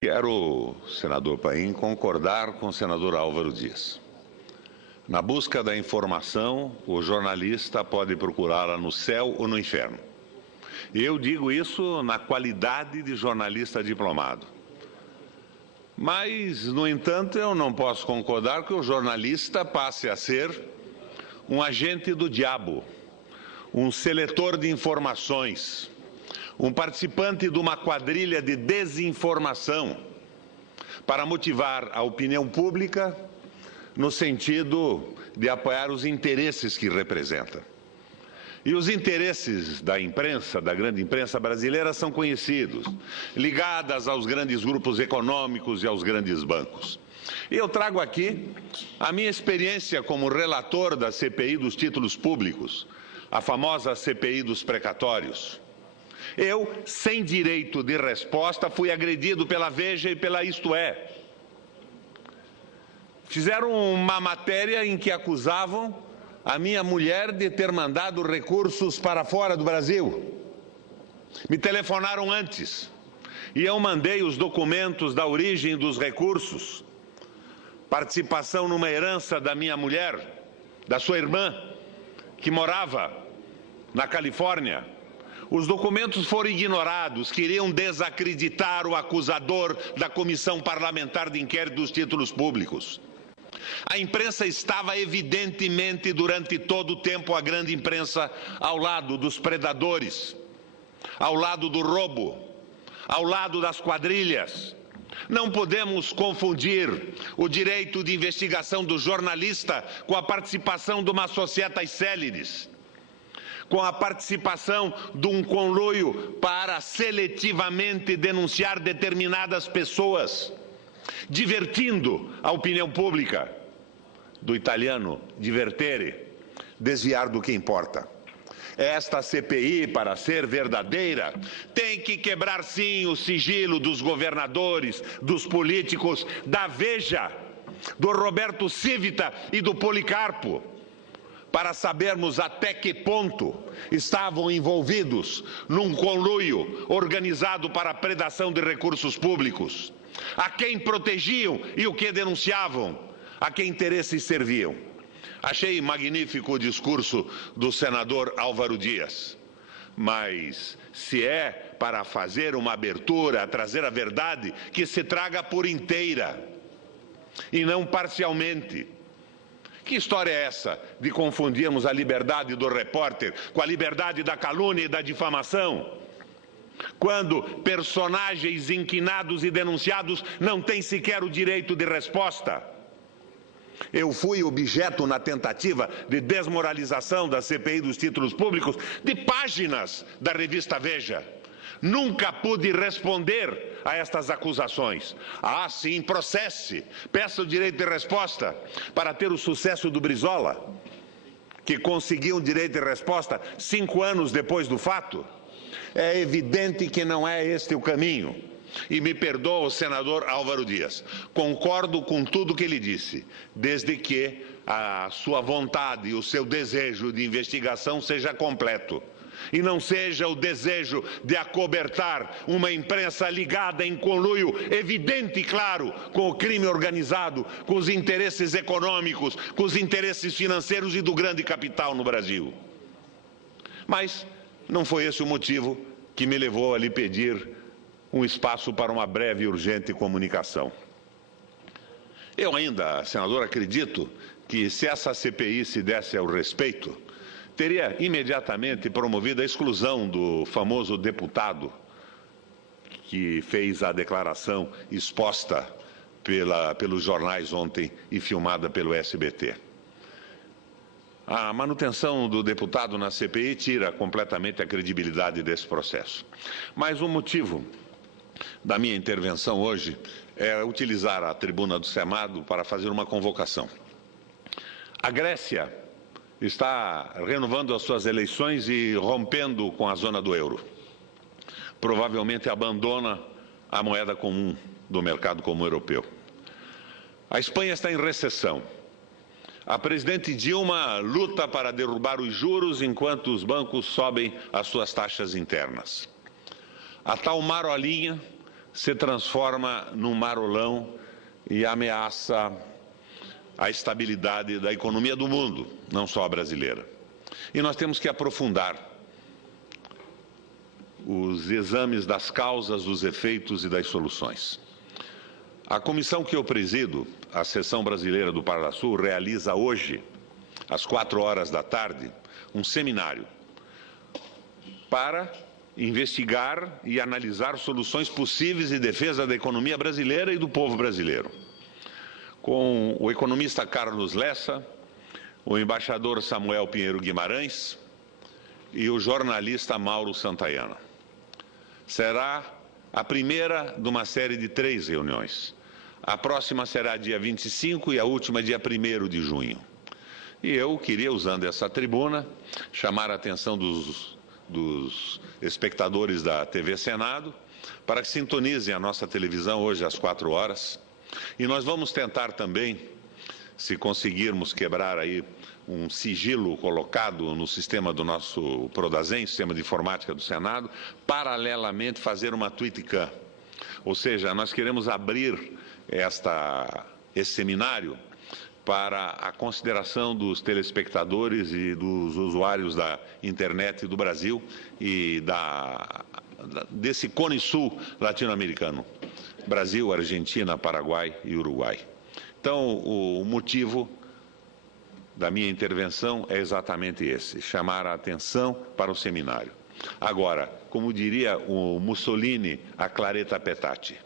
Quero, senador Paim, concordar com o senador Álvaro Dias. Na busca da informação, o jornalista pode procurá-la no céu ou no inferno. Eu digo isso na qualidade de jornalista diplomado. Mas, no entanto, eu não posso concordar que o jornalista passe a ser um agente do diabo, um seletor de informações, um participante de uma quadrilha de desinformação para motivar a opinião pública no sentido de apoiar os interesses que representa. E os interesses da imprensa, da grande imprensa brasileira, são conhecidos, ligadas aos grandes grupos econômicos e aos grandes bancos. E eu trago aqui a minha experiência como relator da CPI dos títulos públicos, a famosa CPI dos precatórios. Eu, sem direito de resposta, fui agredido pela Veja e pela Isto É. Fizeram uma matéria em que acusavam a minha mulher de ter mandado recursos para fora do Brasil. Me telefonaram antes e eu mandei os documentos da origem dos recursos, participação numa herança da minha mulher, da sua irmã, que morava na Califórnia. Os documentos foram ignorados, queriam desacreditar o acusador da Comissão Parlamentar de Inquérito dos Títulos Públicos. A imprensa estava evidentemente durante todo o tempo, a grande imprensa, ao lado dos predadores, ao lado do roubo, ao lado das quadrilhas. Não podemos confundir o direito de investigação do jornalista com a participação de uma societas céleres, com a participação de um conluio para seletivamente denunciar determinadas pessoas, divertindo a opinião pública, do italiano divertere, desviar do que importa. Esta CPI, para ser verdadeira, tem que quebrar sim o sigilo dos governadores, dos políticos, da Veja, do Roberto Civita e do Policarpo, para sabermos até que ponto estavam envolvidos num conluio organizado para a predação de recursos públicos, a quem protegiam e o que denunciavam, a que interesses serviam. Achei magnífico o discurso do senador Álvaro Dias, mas se é para fazer uma abertura, trazer a verdade, que se traga por inteira e não parcialmente. Que história é essa de confundirmos a liberdade do repórter com a liberdade da calúnia e da difamação, quando personagens inquinados e denunciados não têm sequer o direito de resposta? Eu fui objeto, na tentativa de desmoralização da CPI dos títulos públicos, de páginas da revista Veja. Nunca pude responder a estas acusações. Ah, sim, processe, peça o direito de resposta para ter o sucesso do Brizola, que conseguiu um direito de resposta 5 anos depois do fato. É evidente que não é este o caminho. E me perdoa o senador Álvaro Dias. Concordo com tudo que ele disse, desde que a sua vontade e o seu desejo de investigação seja completo. E não seja o desejo de acobertar uma imprensa ligada em conluio evidente e claro com o crime organizado, com os interesses econômicos, com os interesses financeiros e do grande capital no Brasil. Mas não foi esse o motivo que me levou a lhe pedir um espaço para uma breve e urgente comunicação. Eu ainda, senador, acredito que se essa CPI se desse ao respeito, teria imediatamente promovido a exclusão do famoso deputado que fez a declaração exposta pelos jornais ontem e filmada pelo SBT. A manutenção do deputado na CPI tira completamente a credibilidade desse processo. Mas o motivo da minha intervenção hoje é utilizar a tribuna do Senado para fazer uma convocação. A Grécia está renovando as suas eleições e rompendo com a zona do euro. Provavelmente abandona a moeda comum do mercado comum europeu. A Espanha está em recessão. A presidente Dilma luta para derrubar os juros enquanto os bancos sobem as suas taxas internas. A tal marolinha se transforma num marolão e ameaça a estabilidade da economia do mundo, não só a brasileira. E nós temos que aprofundar os exames das causas, dos efeitos e das soluções. A comissão que eu presido, a Seção Brasileira do Paraná-Sul, realiza hoje, às 16h, um seminário para investigar e analisar soluções possíveis em defesa da economia brasileira e do povo brasileiro. Com o economista Carlos Lessa, o embaixador Samuel Pinheiro Guimarães e o jornalista Mauro Santayana. Será a primeira de uma série de 3 reuniões. A próxima será dia 25 e a última dia 1º de junho. E eu queria, usando essa tribuna, chamar a atenção dos espectadores da TV Senado para que sintonizem a nossa televisão hoje às 16h. E nós vamos tentar também, se conseguirmos quebrar aí um sigilo colocado no sistema do nosso Prodazem, sistema de informática do Senado, paralelamente fazer uma Twitcam. Ou seja, nós queremos abrir esse seminário para a consideração dos telespectadores e dos usuários da internet do Brasil e desse Cone Sul latino-americano, Brasil, Argentina, Paraguai e Uruguai. Então, o motivo da minha intervenção é exatamente esse, chamar a atenção para o seminário. Agora, como diria o Mussolini, a Claretta Petacci,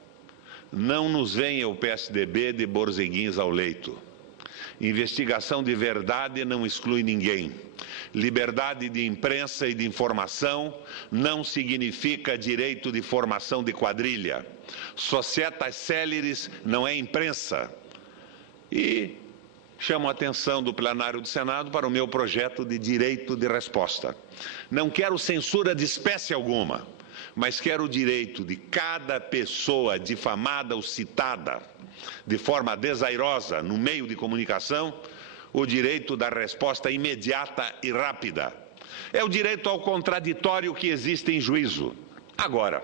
não nos venha o PSDB de borzeguins ao leito. Investigação de verdade não exclui ninguém. Liberdade de imprensa e de informação não significa direito de formação de quadrilha. Societas céleres não é imprensa. E chamo a atenção do plenário do Senado para o meu projeto de direito de resposta. Não quero censura de espécie alguma, mas quero o direito de cada pessoa difamada ou citada de forma desairosa no meio de comunicação, o direito da resposta imediata e rápida. É o direito ao contraditório que existe em juízo. Agora,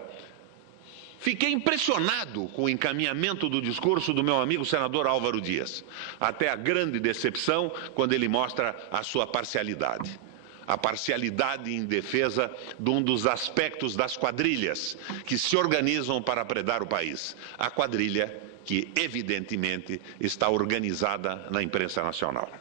fiquei impressionado com o encaminhamento do discurso do meu amigo senador Álvaro Dias, até a grande decepção quando ele mostra a sua parcialidade. A parcialidade em defesa de um dos aspectos das quadrilhas que se organizam para predar o país. A quadrilha que, evidentemente, está organizada na imprensa nacional.